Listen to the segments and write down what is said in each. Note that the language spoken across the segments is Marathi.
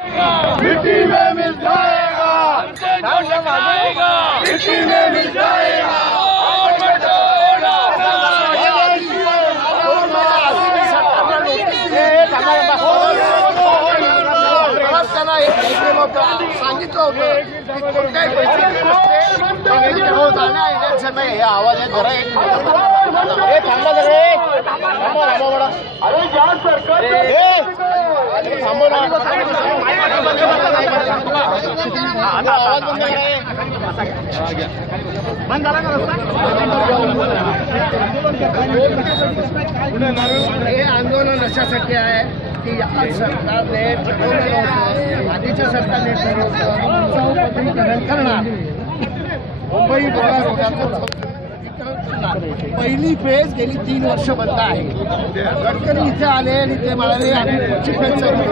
मिट्टी में मिल जाएगा, मिट्टी में मिल जाएगा। सांगितलं होतं की कोणत्याही परिस्थितीत जाण्या येण्यासाठी हे आवाज आहे जरा एक थांबा सगळे अरे या सरकार आवाज बंद झाला का हे आंदोलन अशासाठी आहे की या सरकारने ठरवलेलं होतं, आधीच्या सरकारने ठरवलं उपनगरीकरण करणार, मुंबई गोवा रोडाचं पहिली फेज गेली 3 वर्ष बंद आहे। गडकरी इथे आले आणि ते म्हणाले आम्ही पुढची फेज चालू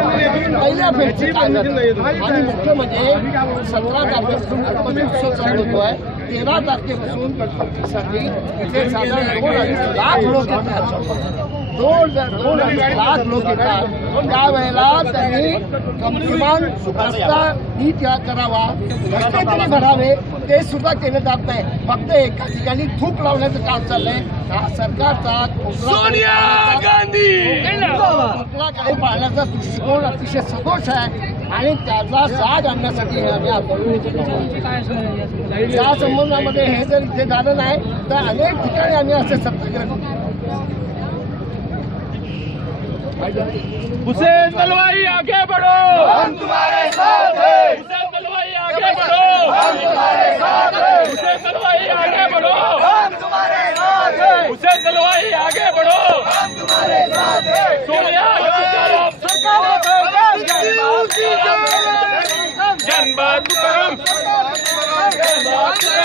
पहिल्या फेजची काय आणि मुख्य म्हणजे 17 तारखेपासून गणपती उत्सव चालू होतोय, 13 तारखेपासून गणपतीसाठी इथे साधारण 2-2.5 लाख लोक येतात, 2-2.5 लाख लोक येतात। त्यावेळेला त्यांनी किमान रस्ता नीट करावा, रस्ते तरी भरावे, ते सुद्धा केलं जात नाही। फक्त एका ठिकाणी थूक लावण्याचं काम चाललंय। हा सरकारचा सोनिया गांधी काही पाळण्याचा दृष्टिकोन अतिशय सदोष आहे आणि त्याचा साज आणण्यासाठी आम्ही आंदोलन या संबंधामध्ये हे जर इथे झालं नाही तर अनेक ठिकाणी आम्ही असे सत्याग्रह हुसैन दलवाई आगे बढ़ो, हम तुम्हारे साथ हैं। हुसैन दलवाई आगे बढ़ो, हम तुम्हारे साथ हैं। हुसैन दलवाई आगे बढ़ो, हम तुम्हारे साथ हैं। हुसैन दलवाई आगे बढ़ो, हम तुम्हारे साथ हैं। सोनिया जनबाद करम जनबाद करम